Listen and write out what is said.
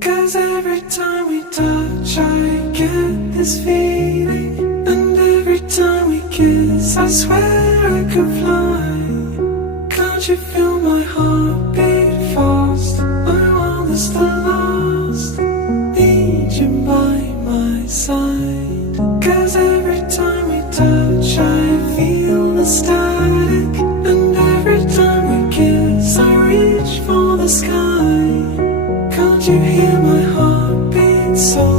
'Cause every time we touch I get this feeling, and every time we kiss I swear I could fly. Can't you feel my heart beat fast? My world is still lost, need you by my side. 'Cause every time we touch I feel the static, and every time we kiss I reach for the sky. Can't you hear my heart beat so